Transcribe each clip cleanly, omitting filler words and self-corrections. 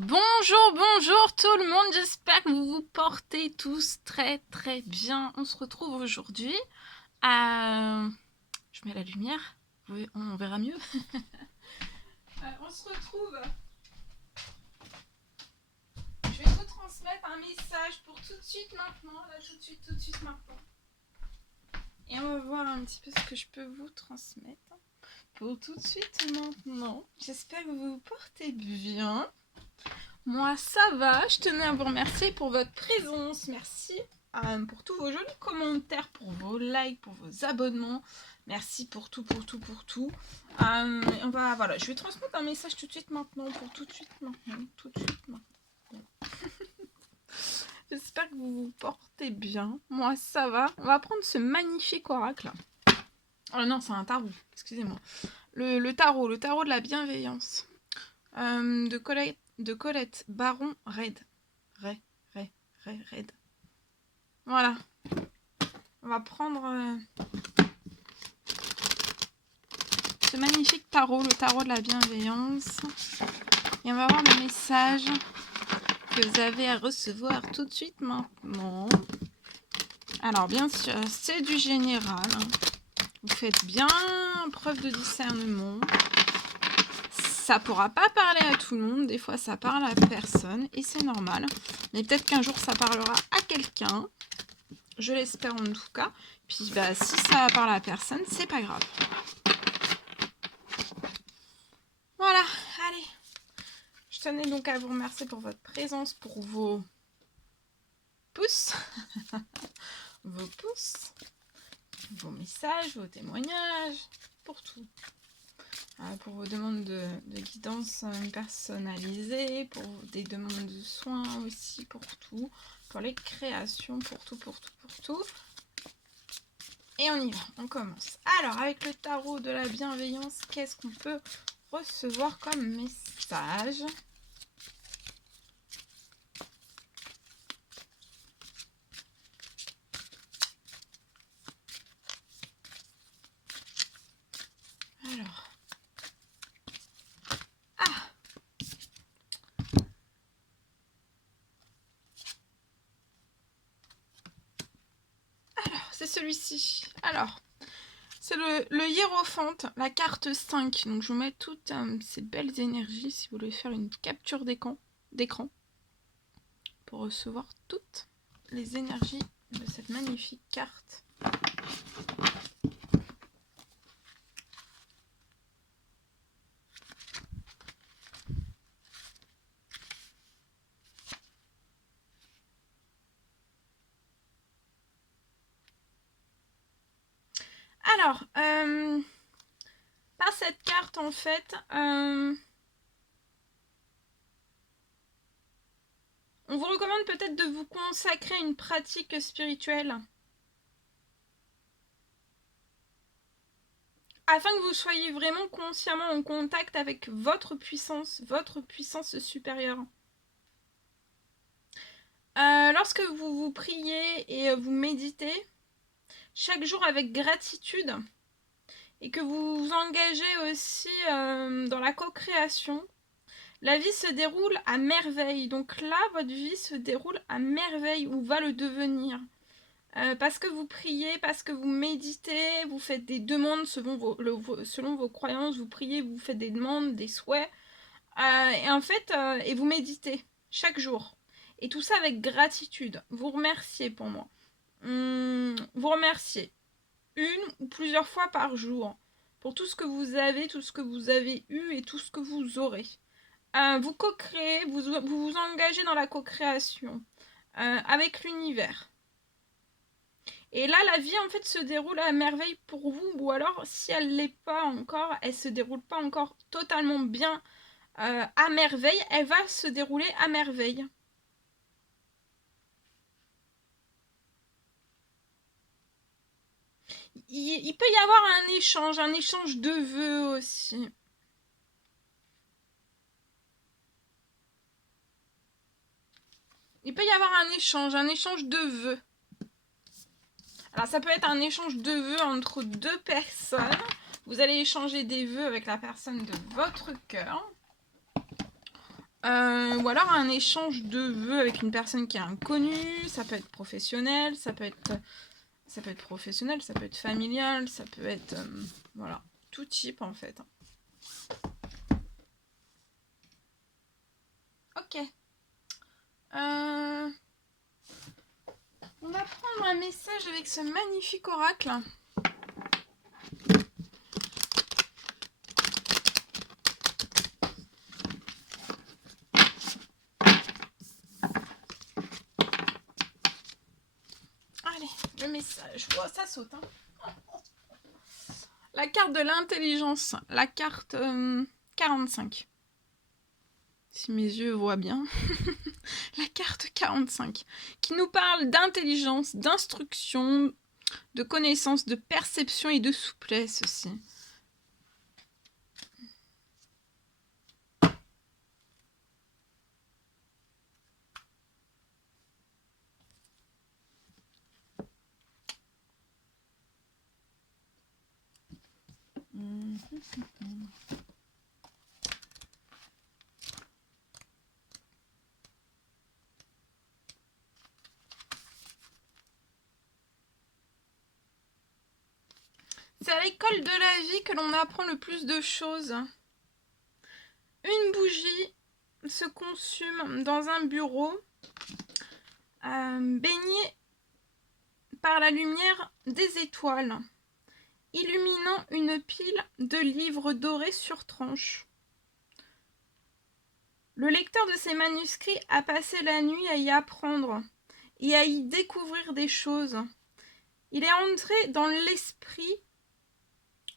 Bonjour, bonjour tout le monde, j'espère que vous vous portez tous très très bien. On se retrouve aujourd'hui à... Je mets la lumière, oui, on verra mieux. On se retrouve... Je vais vous transmettre un message pour tout de suite maintenant, là tout de suite maintenant. Et on va voir un petit peu ce que je peux vous transmettre pour tout de suite maintenant. J'espère que vous vous portez bien. Moi, ça va. Je tenais à vous remercier pour votre présence. Merci pour tous vos jolis commentaires, pour vos likes, pour vos abonnements. Merci pour tout. Voilà, je vais transmettre un message tout de suite maintenant, pour tout de suite maintenant. J'espère que vous vous portez bien. Moi, ça va. On va prendre ce magnifique oracle. Oh non, c'est un tarot. Excusez-moi. Le tarot de la bienveillance. De Colette Baron Red. Red. Voilà. On va prendre ce magnifique tarot, le tarot de la bienveillance. Et on va voir le message que vous avez à recevoir tout de suite maintenant. Alors, bien sûr, c'est du général. Vous faites bien preuve de discernement. Ça pourra pas parler à tout le monde, des fois ça parle à personne et c'est normal. Mais peut-être qu'un jour ça parlera à quelqu'un, je l'espère en tout cas. Puis si ça parle à personne, c'est pas grave. Voilà, allez. Je tenais donc à vous remercier pour votre présence, pour vos pouces, vos messages, vos témoignages, pour tout. Pour vos demandes de guidance personnalisée, pour des demandes de soins aussi, pour tout, pour les créations, pour tout. Et on y va, on commence. Alors, avec le tarot de la bienveillance, qu'est-ce qu'on peut recevoir comme message ? Alors... c'est celui-ci. Alors, c'est le hiérophante, la carte 5. Donc, je vous mets toutes ces belles énergies si vous voulez faire une capture d'écran pour recevoir toutes les énergies de cette magnifique carte. Alors, par cette carte, en fait, on vous recommande peut-être de vous consacrer à une pratique spirituelle afin que vous soyez vraiment consciemment en contact avec votre puissance supérieure. Lorsque vous priez et vous méditez, chaque jour avec gratitude, et que vous vous engagez aussi dans la co-création, la vie se déroule à merveille. Donc là, votre vie se déroule à merveille, ou va le devenir. Parce que vous priez, parce que vous méditez, vous faites des demandes selon vos croyances, vous priez, vous faites des demandes, des souhaits, et en fait, et vous méditez chaque jour. Et tout ça avec gratitude. Vous remerciez pour moi. Vous remerciez une ou plusieurs fois par jour pour tout ce que vous avez eu et tout ce que vous aurez. Vous co-créez, vous engagez dans la co-création avec l'univers. Et là, la vie, en fait, se déroule à merveille pour vous, ou alors, si elle l'est pas encore, elle se déroule pas encore totalement bien à merveille, elle va se dérouler à merveille. Il peut y avoir un échange de vœux aussi. Il peut y avoir un échange de vœux. Alors ça peut être un échange de vœux entre deux personnes. Vous allez échanger des vœux avec la personne de votre cœur. Ou alors un échange de vœux avec une personne qui est inconnue, ça peut être professionnel, ça peut être professionnel, ça peut être familial, ça peut être voilà, tout type en fait. Ok. On va prendre un message avec ce magnifique oracle. Allez, le message. Oh, ça saute. Hein. La carte de l'intelligence. La carte 45. Si mes yeux voient bien. La carte 45. Qui nous parle d'intelligence, d'instruction, de connaissance, de perception et de souplesse aussi. C'est à l'école de la vie que l'on apprend le plus de choses. Une bougie se consume dans un bureau baigné par la lumière des étoiles, illuminant une pile de livres dorés sur tranche. Le lecteur de ces manuscrits a passé la nuit à y apprendre et à y découvrir des choses. Il est entré dans l'esprit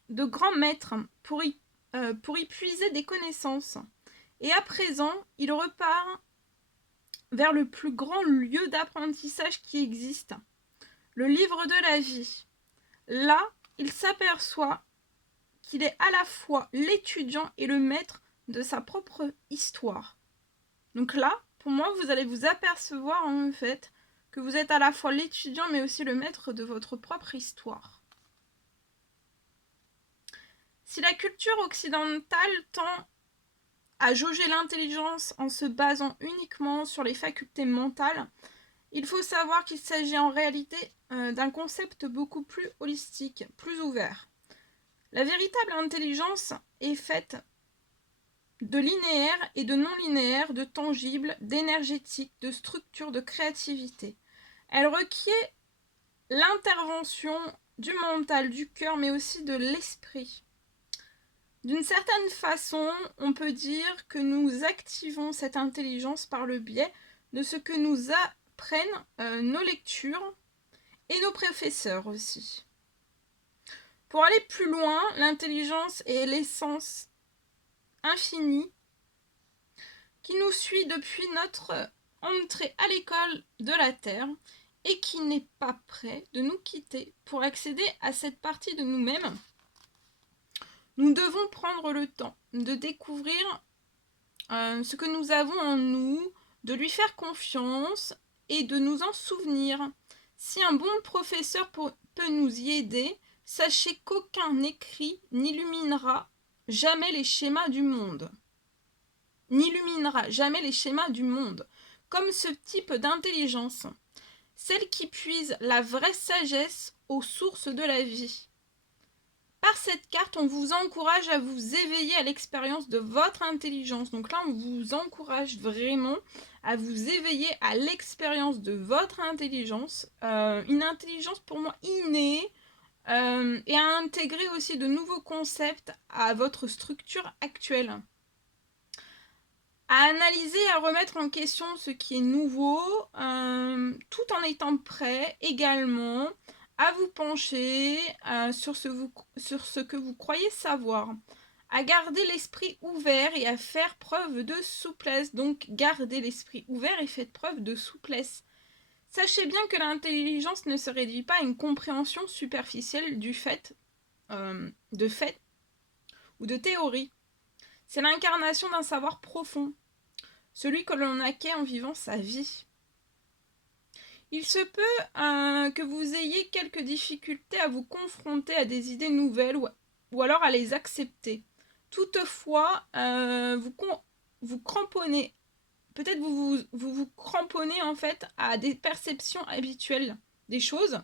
de grands maîtres pour y puiser des connaissances. Et à présent, il repart vers le plus grand lieu d'apprentissage qui existe, le livre de la vie. Là, il s'aperçoit qu'il est à la fois l'étudiant et le maître de sa propre histoire. Donc là, pour moi, vous allez vous apercevoir en fait que vous êtes à la fois l'étudiant mais aussi le maître de votre propre histoire. Si la culture occidentale tend à jauger l'intelligence en se basant uniquement sur les facultés mentales, il faut savoir qu'il s'agit en réalité d'un concept beaucoup plus holistique, plus ouvert. La véritable intelligence est faite de linéaire et de non-linéaire, de tangible, d'énergétique, de structure, de créativité. Elle requiert l'intervention du mental, du cœur, mais aussi de l'esprit. D'une certaine façon, on peut dire que nous activons cette intelligence par le biais de ce que nous apprennent nos lectures et nos professeurs aussi. Pour aller plus loin, l'intelligence est l'essence infinie qui nous suit depuis notre entrée à l'école de la Terre et qui n'est pas prêt de nous quitter. Pour accéder à cette partie de nous-mêmes, nous devons prendre le temps de découvrir ce que nous avons en nous, de lui faire confiance et de nous en souvenir. Si un bon professeur peut nous y aider, sachez qu'aucun écrit n'illuminera jamais les schémas du monde. Comme ce type d'intelligence, celle qui puise la vraie sagesse aux sources de la vie. Par cette carte, on vous encourage à vous éveiller à l'expérience de votre intelligence. Donc là, on vous encourage vraiment à vous éveiller à l'expérience de votre intelligence. Une intelligence pour moi innée et à intégrer aussi de nouveaux concepts à votre structure actuelle. À analyser et à remettre en question ce qui est nouveau, tout en étant prêt également à vous pencher sur ce que vous croyez savoir, à garder l'esprit ouvert et à faire preuve de souplesse. Donc, gardez l'esprit ouvert et faites preuve de souplesse. Sachez bien que l'intelligence ne se réduit pas à une compréhension superficielle du fait, de fait ou de théorie. C'est l'incarnation d'un savoir profond, celui que l'on acquiert en vivant sa vie. Il se peut que vous ayez quelques difficultés à vous confronter à des idées nouvelles ou alors à les accepter. Toutefois, vous cramponnez. Peut-être vous cramponnez en fait à des perceptions habituelles des choses.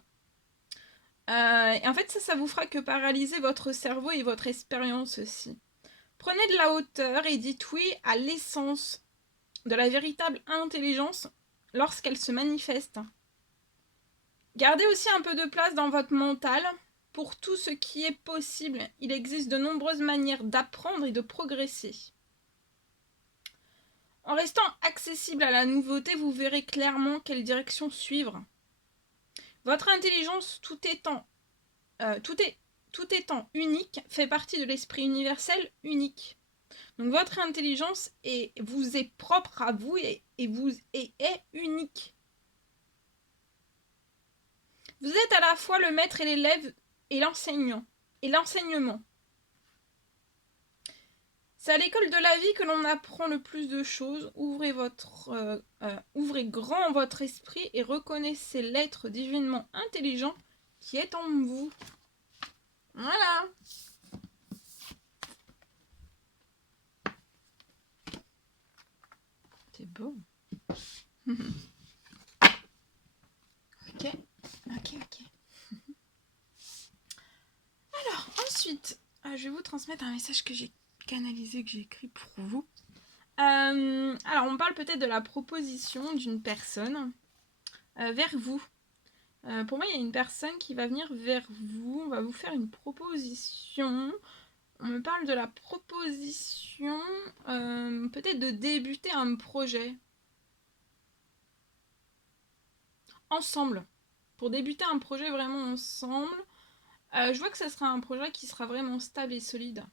Et en fait, ça vous fera que paralyser votre cerveau et votre expérience aussi. Prenez de la hauteur et dites oui à l'essence de la véritable intelligence lorsqu'elle se manifeste. Gardez aussi un peu de place dans votre mental pour tout ce qui est possible. Il existe de nombreuses manières d'apprendre et de progresser. En restant accessible à la nouveauté, vous verrez clairement quelle direction suivre. Votre intelligence, tout étant unique, fait partie de l'esprit universel unique. Donc votre intelligence vous est propre à vous et est unique. Vous êtes à la fois le maître et l'élève et l'enseignant et l'enseignement. C'est à l'école de la vie que l'on apprend le plus de choses. Ouvrez grand votre esprit et reconnaissez l'être divinement intelligent qui est en vous. Voilà. C'est beau. Ok. Alors, ensuite, je vais vous transmettre un message que j'ai canalisé, que j'ai écrit pour vous. Alors, on parle peut-être de la proposition d'une personne vers vous. Pour moi, il y a une personne qui va venir vers vous. On va vous faire une proposition. On me parle de la proposition, peut-être de débuter un projet. Ensemble. Pour débuter un projet vraiment ensemble. Je vois que ça sera un projet qui sera vraiment stable et solide.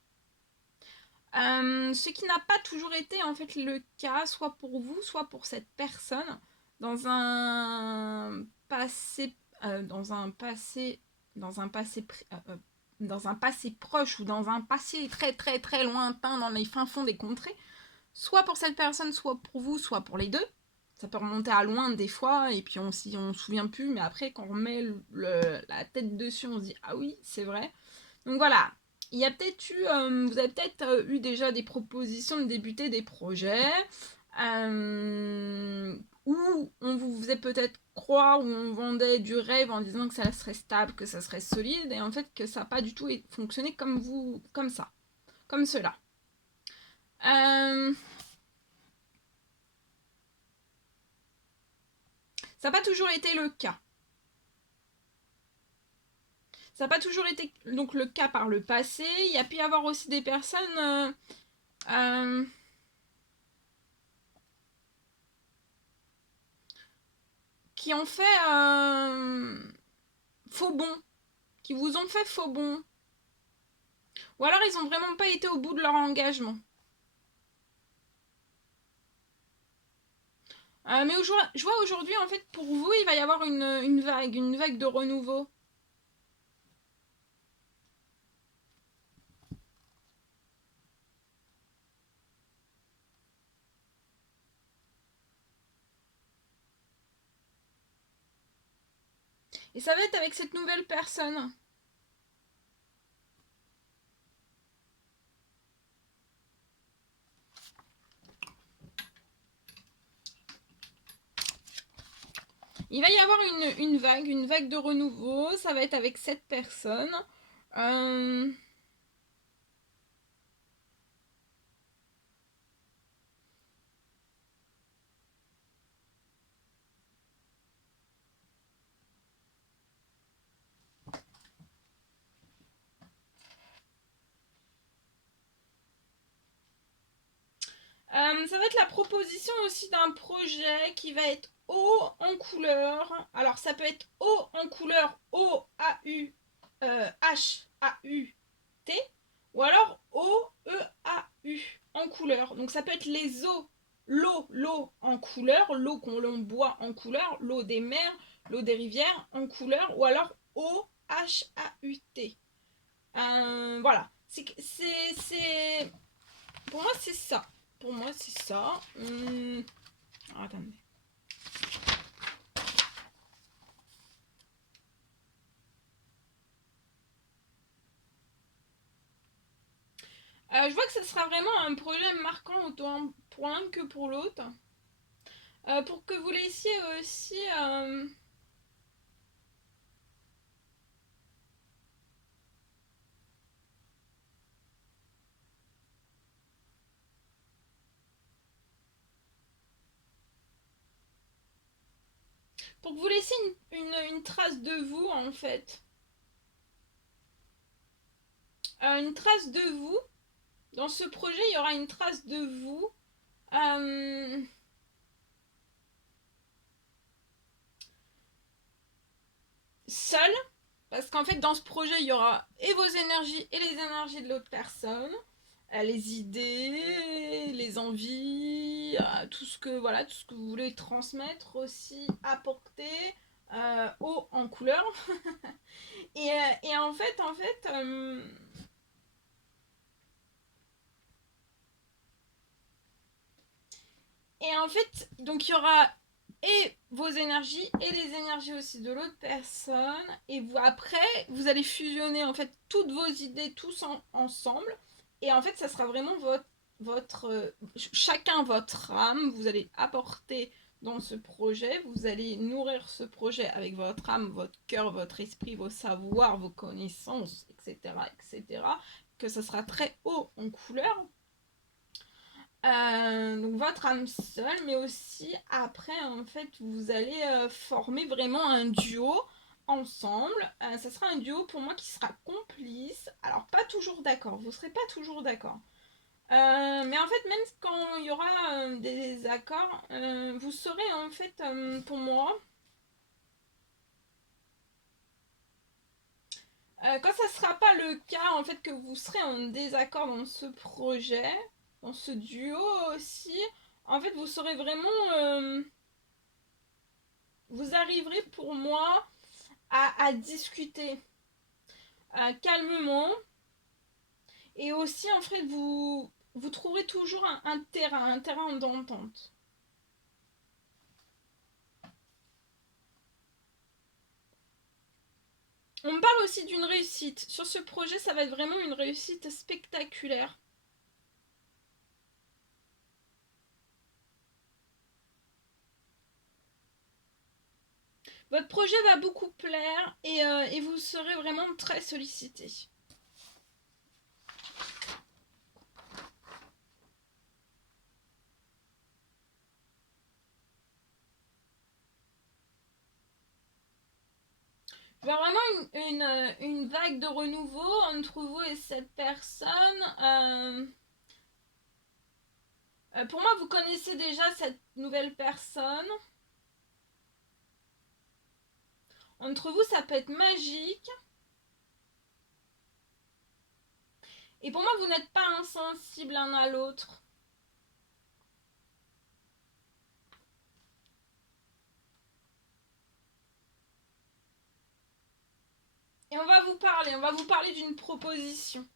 Ce qui n'a pas toujours été en fait le cas, soit pour vous, soit pour cette personne, dans un passé proche ou dans un passé très très très lointain dans les fins fonds des contrées, soit pour cette personne, soit pour vous, soit pour les deux. Ça peut remonter à loin des fois et puis on se souvient plus, mais après quand on remet la tête dessus, on se dit ah oui, c'est vrai. Donc voilà, il y a peut-être eu, vous avez peut-être eu déjà des propositions de débuter des projets où on vous faisait peut-être croire, où on vendait du rêve en disant que ça serait stable, que ça serait solide, et en fait que ça n'a pas du tout fonctionné comme ça, comme cela. Ça n'a pas toujours été le cas. Ça n'a pas toujours été donc le cas par le passé. Il y a pu y avoir aussi des personnes qui ont fait faux bon, qui vous ont fait faux bon. Ou alors ils ont vraiment pas été au bout de leur engagement. Mais je vois aujourd'hui, en fait, pour vous, il va y avoir une vague de renouveau. Et ça va être avec cette nouvelle personne. Il va y avoir une vague de renouveau. Ça va être avec cette personne. Ça va être la proposition aussi d'un projet qui va être haut en couleur. Alors ça peut être haut en couleur O-A-U H-A-U-T ou alors O-E-A-U en couleur. Donc ça peut être les eaux, l'eau en couleur, l'eau qu'on boit en couleur, l'eau des mers, l'eau des rivières en couleur ou alors O-H-A-U-T. Voilà. Pour moi c'est ça. Pour moi, c'est ça. Attendez. Je vois que ce sera vraiment un projet marquant autant pour l'un que pour l'autre. Pour que vous laissiez aussi... pour que vous laissiez une trace de vous, en fait. Une trace de vous. Dans ce projet, il y aura une trace de vous. Seul. Parce qu'en fait, dans ce projet, il y aura et vos énergies et les énergies de l'autre personne. Les idées, les envies, tout ce que vous voulez transmettre aussi, apporter haut en couleur. et en fait, donc il y aura et vos énergies et les énergies aussi de l'autre personne. Et vous, après, vous allez fusionner en fait toutes vos idées tous ensemble. Et en fait, ça sera vraiment chacun votre âme. Vous allez apporter dans ce projet. Vous allez nourrir ce projet avec votre âme, votre cœur, votre esprit, vos savoirs, vos connaissances, etc., etc. Que ça sera très haut en couleur. Donc votre âme seule, mais aussi après en fait vous allez former vraiment un duo ensemble. Ça sera un duo pour moi qui sera complice. Alors pas toujours d'accord, vous serez pas toujours d'accord. Mais en fait même quand il y aura des désaccords, vous saurez en fait pour moi quand ça sera pas le cas en fait que vous serez en désaccord dans ce projet, dans ce duo aussi, en fait vous saurez vraiment vous arriverez pour moi à discuter calmement et aussi en fait vous trouverez toujours un terrain d'entente. On me parle aussi d'une réussite. Sur ce projet, ça va être vraiment une réussite spectaculaire. Votre projet va beaucoup plaire et vous serez vraiment très sollicité. Je vois vraiment une vague de renouveau entre vous et cette personne. Pour moi, vous connaissez déjà cette nouvelle personne. Entre vous, ça peut être magique. Et pour moi, vous n'êtes pas insensibles l'un à l'autre. Et on va vous parler d'une proposition.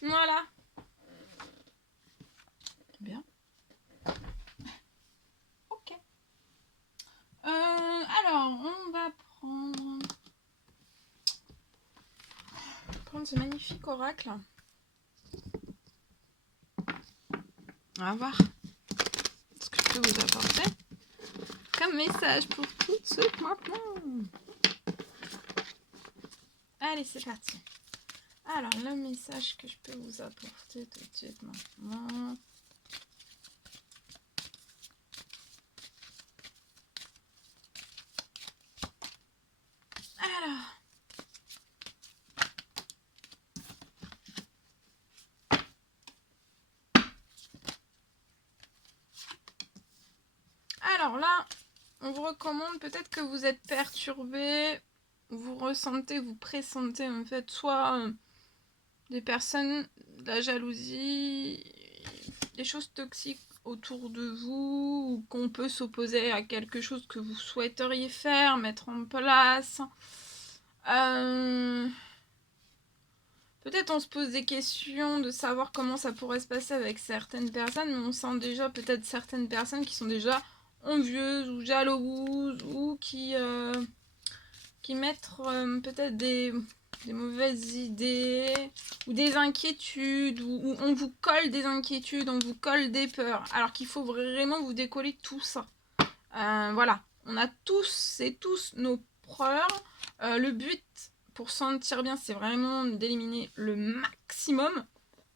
Voilà. Bien. Ok. Alors, on va prendre ce magnifique oracle. On va voir ce que je peux vous apporter comme message pour tout de suite maintenant. Allez, c'est parti. Alors, le message que je peux vous apporter tout de suite maintenant. Alors là, on vous recommande peut-être que vous êtes perturbé, vous ressentez, vous pressentez en fait soit des personnes, de la jalousie, des choses toxiques autour de vous, ou qu'on peut s'opposer à quelque chose que vous souhaiteriez faire, mettre en place. Peut-être on se pose des questions de savoir comment ça pourrait se passer avec certaines personnes, mais on sent déjà peut-être certaines personnes qui sont déjà envieuses ou jalouses ou qui qui mettent peut-être des mauvaises idées ou des inquiétudes, ou on vous colle des inquiétudes, on vous colle des peurs, alors qu'il faut vraiment vous décoller tout ça. Voilà, on a tous et tous nos peurs. Le but pour sentir bien, c'est vraiment d'éliminer le maximum.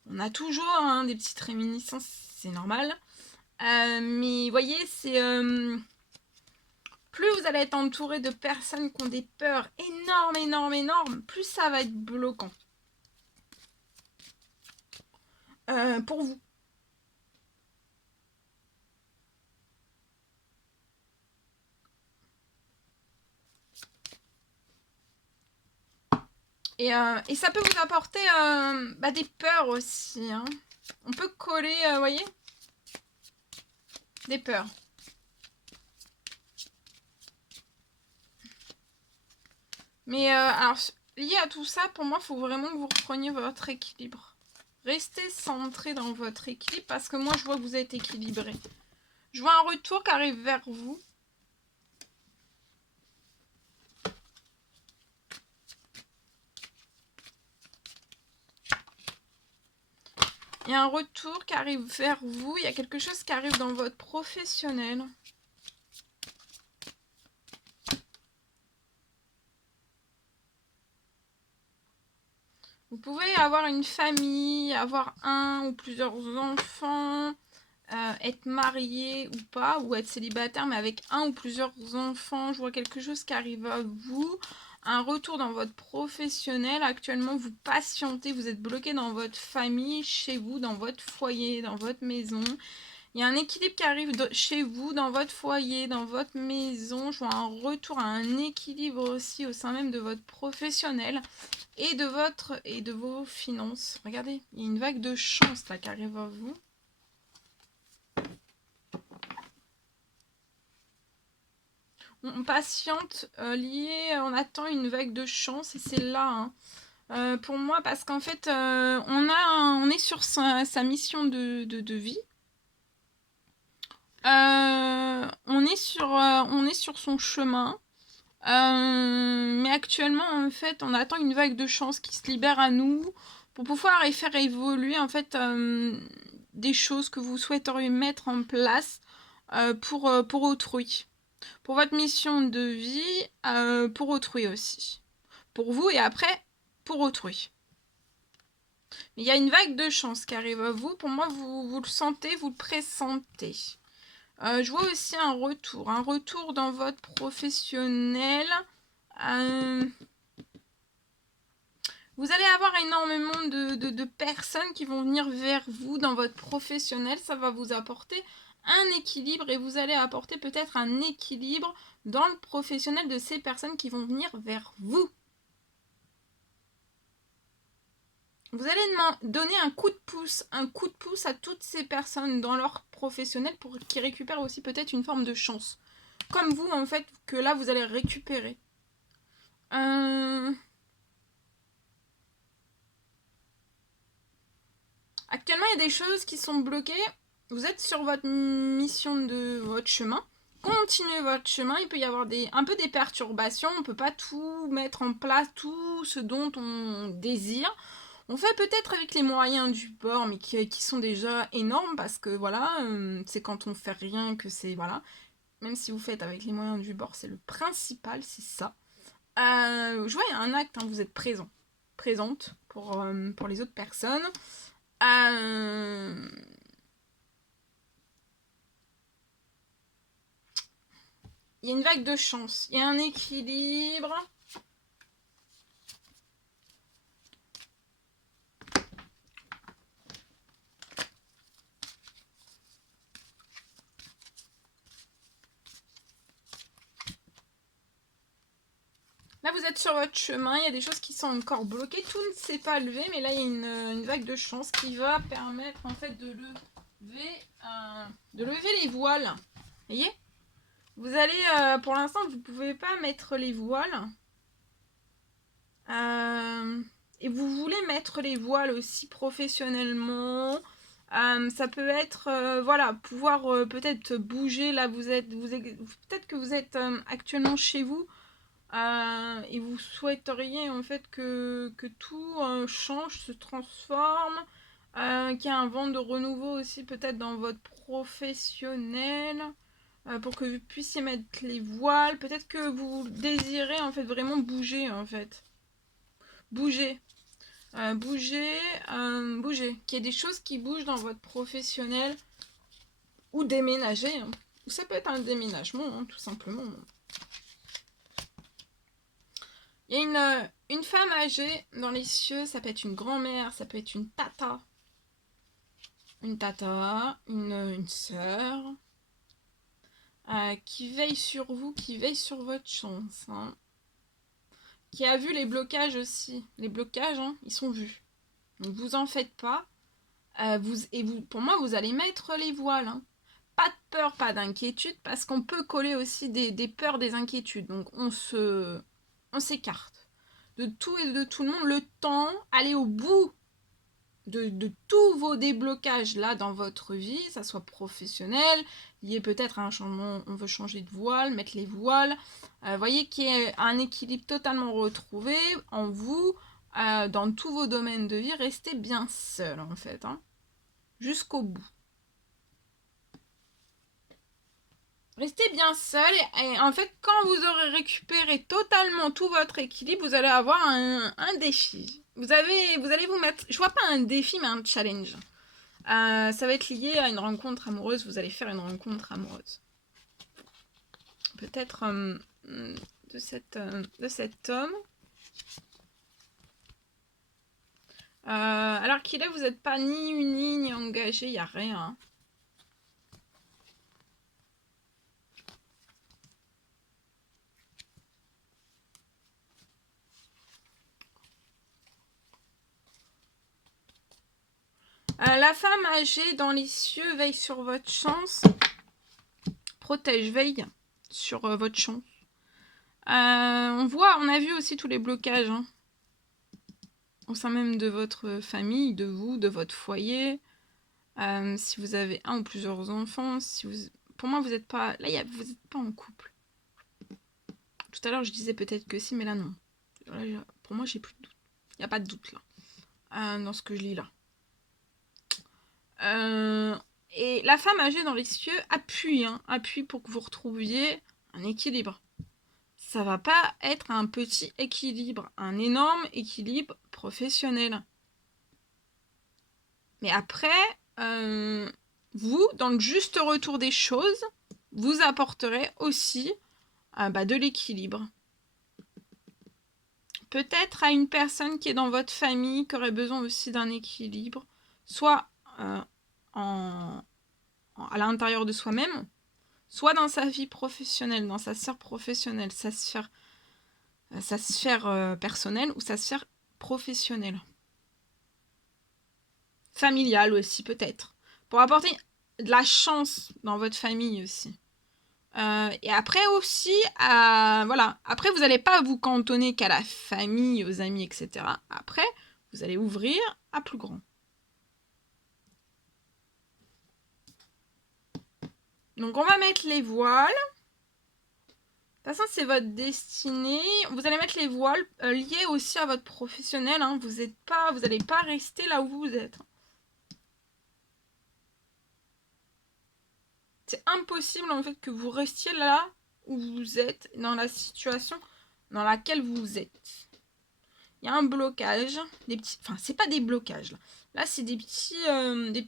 On a toujours des petites réminiscences, c'est normal. Mais voyez, c'est... plus vous allez être entouré de personnes qui ont des peurs énormes, plus ça va être bloquant. Pour vous. Et ça peut vous apporter des peurs aussi. Hein. On peut coller, vous voyez, des peurs. Mais alors, lié à tout ça, pour moi, il faut vraiment que vous repreniez votre équilibre. Restez centré dans votre équilibre parce que moi, je vois que vous êtes équilibré. Je vois un retour qui arrive vers vous. Il y a un retour qui arrive vers vous. Il y a quelque chose qui arrive dans votre professionnel. Vous pouvez avoir une famille, avoir un ou plusieurs enfants, être marié ou pas, ou être célibataire, mais avec un ou plusieurs enfants. Je vois quelque chose qui arrive à vous. Un retour dans votre professionnel. Actuellement, vous patientez, vous êtes bloqué dans votre famille, chez vous, dans votre foyer, dans votre maison. Il y a un équilibre qui arrive chez vous, dans votre foyer, dans votre maison. Je vois un retour à un équilibre aussi au sein même de votre professionnel et de vos finances. Regardez, il y a une vague de chance là qui arrive à vous. On patiente, on attend une vague de chance et c'est là. Hein. Pour moi, parce qu'en fait, on est sur sa mission de vie. On est sur son chemin. Mais actuellement, en fait, on attend une vague de chance qui se libère à nous pour pouvoir faire évoluer en fait des choses que vous souhaiteriez mettre en place pour autrui. Pour votre mission de vie, pour autrui aussi. Pour vous et après, pour autrui. Il y a une vague de chance qui arrive à vous. Pour moi, vous le sentez, vous le pressentez. Je vois aussi un retour dans votre professionnel. Vous allez avoir énormément de personnes qui vont venir vers vous dans votre professionnel. Ça va vous apporter un équilibre et vous allez apporter peut-être un équilibre dans le professionnel de ces personnes qui vont venir vers vous. Vous allez donner un coup de pouce à toutes ces personnes dans leur professionnel pour qu'ils récupèrent aussi peut-être une forme de chance. Comme vous, en fait, que là, vous allez récupérer. Actuellement, il y a des choses qui sont bloquées. Vous êtes sur votre mission de votre chemin. Continuez votre chemin. Il peut y avoir un peu des perturbations. On ne peut pas tout mettre en place, tout ce dont on désire. On fait peut-être avec les moyens du bord, mais qui sont déjà énormes parce que voilà, c'est quand on fait rien que c'est voilà. Même si vous faites avec les moyens du bord, c'est le principal, c'est ça. Je vois, il y a un acte, hein, vous êtes présente pour les autres personnes. Il y a une vague de chance, il y a un équilibre. Là, vous êtes sur votre chemin, il y a des choses qui sont encore bloquées, tout ne s'est pas levé, mais là, il y a une vague de chance qui va permettre en fait de lever les voiles. Vous voyez ? Vous allez, pour l'instant, vous ne pouvez pas mettre les voiles. Et vous voulez mettre les voiles aussi professionnellement. Ça peut être, voilà, pouvoir peut-être bouger. Là, peut-être que vous êtes actuellement chez vous. et vous souhaiteriez en fait que tout change, se transforme, qu'il y ait un vent de renouveau aussi peut-être dans votre professionnel, pour que vous puissiez mettre les voiles. Peut-être que vous désirez en fait vraiment bouger en fait. Bouger. Bouger. Qu'il y ait des choses qui bougent dans votre professionnel. Ou déménager. Hein. Ou ça peut être un déménagement, hein, tout simplement. Il y a une femme âgée dans les cieux. Ça peut être une grand-mère, ça peut être une tata. Une sœur. Qui veille sur vous, qui veille sur votre chance. Hein. Qui a vu les blocages aussi. Les blocages, hein, ils sont vus. Donc vous en faites pas. Pour moi, vous allez mettre les voiles. Hein. Pas de peur, pas d'inquiétude, parce qu'on peut coller aussi des peurs, des inquiétudes. Donc on s'écarte de tout et de tout le monde. Le temps, aller au bout de tous vos déblocages là dans votre vie, ça soit professionnel, lié peut-être à un changement, on veut changer de voile, mettre les voiles. Voyez qu'il y a un équilibre totalement retrouvé en vous, dans tous vos domaines de vie. Restez bien seul en fait, hein, jusqu'au bout. Restez bien seul et en fait quand vous aurez récupéré totalement tout votre équilibre, vous allez avoir un défi. Vous allez vous mettre, je vois pas un défi mais un challenge. Ça va être lié à une rencontre amoureuse, vous allez faire une rencontre amoureuse. Peut-être de cet homme. Alors qu'il est, vous n'êtes pas ni uni ni engagé, il n'y a rien. La femme âgée dans les cieux veille sur votre chance. Protège, veille sur votre chance. On a vu aussi tous les blocages. Hein, au sein même de votre famille, de vous, de votre foyer. Si vous avez un ou plusieurs enfants. Pour moi, vous n'êtes pas... Là, vous n'êtes pas en couple. Tout à l'heure, je disais peut-être que si, mais là, non. Là, pour moi, j'ai plus de doute. Il n'y a pas de doute, là. Dans ce que je lis, là. Et la femme âgée dans les cieux appuie pour que vous retrouviez un équilibre. Ça va pas être un petit équilibre, un énorme équilibre professionnel. Mais après, vous, dans le juste retour des choses, vous apporterez aussi de l'équilibre. Peut-être à une personne qui est dans votre famille, qui aurait besoin aussi d'un équilibre, soit à l'intérieur de soi-même, soit dans sa vie professionnelle, dans sa sphère professionnelle, sa sphère personnelle ou sa sphère professionnelle. Familiale aussi peut-être. Pour apporter de la chance dans votre famille aussi. Et après aussi, voilà. Après, vous n'allez pas vous cantonner qu'à la famille, aux amis, etc. Après, vous allez ouvrir à plus grand. Donc, on va mettre les voiles. De toute façon, c'est votre destinée. Vous allez mettre les voiles liés aussi à votre professionnel. Hein. Vous n'allez pas rester là où vous êtes. C'est impossible en fait que vous restiez là où vous êtes, dans la situation dans laquelle vous êtes. Il y a un blocage, c'est pas des blocages là. Là, c'est des petits,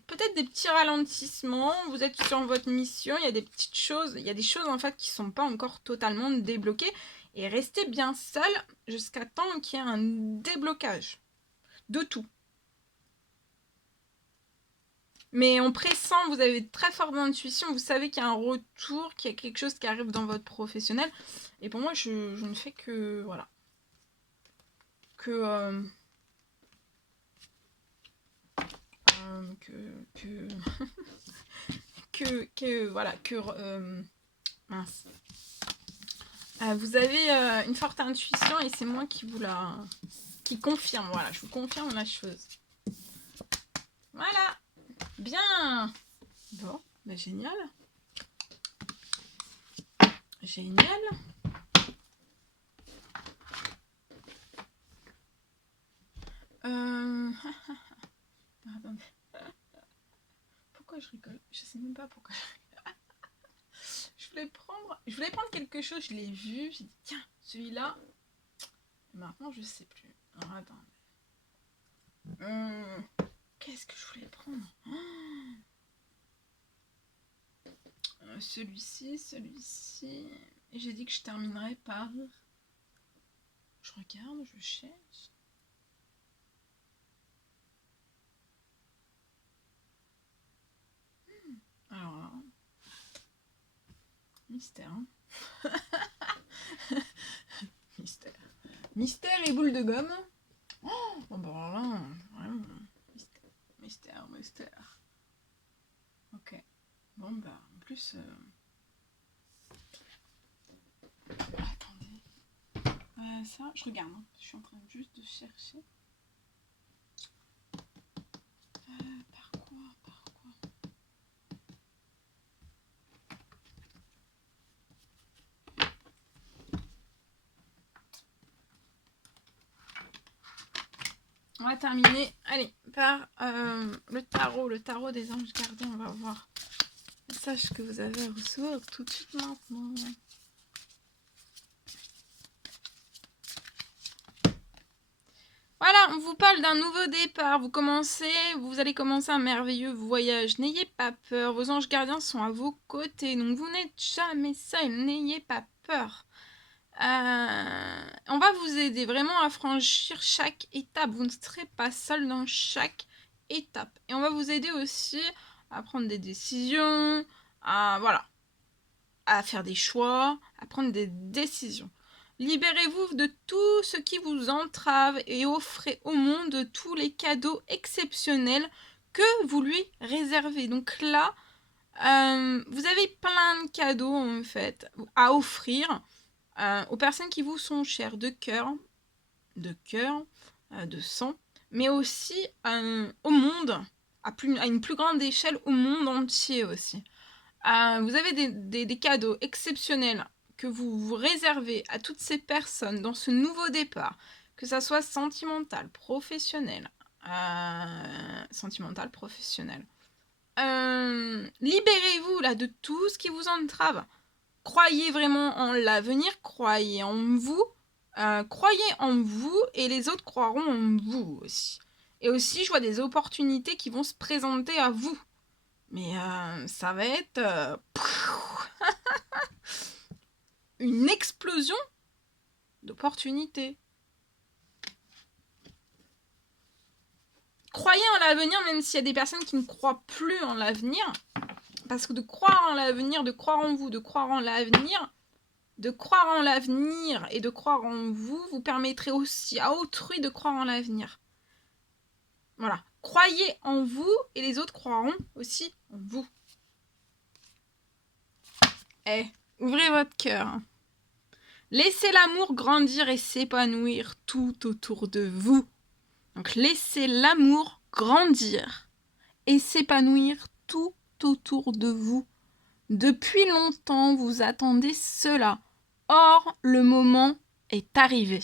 peut-être des petits ralentissements. Vous êtes sur votre mission, il y a des petites choses, il y a des choses en fait qui sont pas encore totalement débloquées. Et restez bien seul jusqu'à temps qu'il y ait un déblocage de tout. Mais on pressent, vous avez très forte intuition, vous savez qu'il y a un retour, qu'il y a quelque chose qui arrive dans votre professionnel. Et pour moi, je ne fais que... Voilà. Mince. Vous avez une forte intuition et c'est moi qui confirme. Voilà, je vous confirme la chose. Voilà. Bien. Bon, génial. Génial. pourquoi je rigole. Je sais même pas pourquoi je rigole. Je voulais prendre quelque chose, je l'ai vu, j'ai dit tiens, celui-là. Maintenant, je sais plus. Alors, attends. Qu'est-ce que je voulais prendre? Celui-ci. Et j'ai dit que je terminerais par... Je regarde, je cherche. Alors là... Mystère. Hein. Mystère et boule de gomme. Oh, bon bah alors là, vraiment... Mystère. Ok. Bon bah, en plus... Attendez. Ça, je regarde. Hein. Je suis en train juste de chercher. Par quoi On va terminer, allez, par le tarot des anges gardiens. On va voir le message que vous avez à recevoir tout de suite maintenant. Voilà, on vous parle d'un nouveau départ. Vous allez commencer un merveilleux voyage. N'ayez pas peur, vos anges gardiens sont à vos côtés. Donc vous n'êtes jamais seul, n'ayez pas peur. On va vous aider vraiment à franchir chaque étape. Vous ne serez pas seul dans chaque étape. Et on va vous aider aussi à prendre des décisions, à faire des choix, à prendre des décisions. Libérez-vous de tout ce qui vous entrave et offrez au monde tous les cadeaux exceptionnels que vous lui réservez. Donc là, vous avez plein de cadeaux en fait à offrir aux personnes qui vous sont chères, de cœur, de sang, mais aussi au monde, à une plus grande échelle, au monde entier aussi. Vous avez des cadeaux exceptionnels que vous réservez à toutes ces personnes dans ce nouveau départ, que ça soit sentimental, professionnel. Libérez-vous là de tout ce qui vous entrave. Croyez vraiment en l'avenir, croyez en vous et les autres croiront en vous aussi. Et aussi, je vois des opportunités qui vont se présenter à vous. Mais ça va être une explosion d'opportunités. Croyez en l'avenir, même s'il y a des personnes qui ne croient plus en l'avenir. Parce que de croire en l'avenir, de croire en vous, de croire en l'avenir et de croire en vous, vous permettrez aussi à autrui de croire en l'avenir. Voilà. Croyez en vous et les autres croiront aussi en vous. Ouvrez votre cœur. Laissez l'amour grandir et s'épanouir tout autour de vous. Donc laissez l'amour grandir et s'épanouir tout autour de vous. Depuis longtemps, vous attendez cela. Or, le moment est arrivé.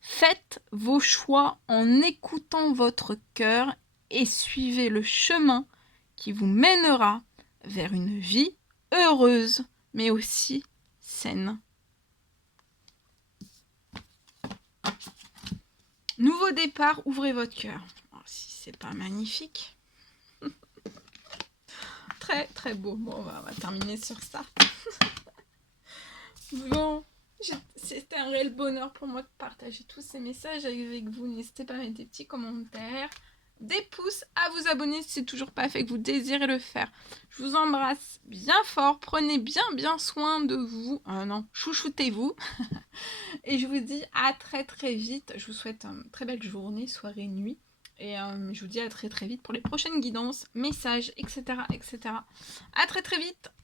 Faites vos choix en écoutant votre cœur et suivez le chemin qui vous mènera vers une vie heureuse, mais aussi saine. Nouveau départ, ouvrez votre cœur. Oh, si c'est pas magnifique. Très très beau. Bon, on va terminer sur ça. Bon, c'était un réel bonheur pour moi de partager tous ces messages avec vous. N'hésitez pas à mettre des petits commentaires, des pouces, à vous abonner si c'est toujours pas fait, que vous désirez le faire. Je vous embrasse bien fort, prenez bien soin de vous. Chouchoutez-vous. Et je vous dis à très très vite. Je vous souhaite une très belle journée, soirée, nuit. Et je vous dis à très très vite pour les prochaines guidances, messages, etc. À très très vite.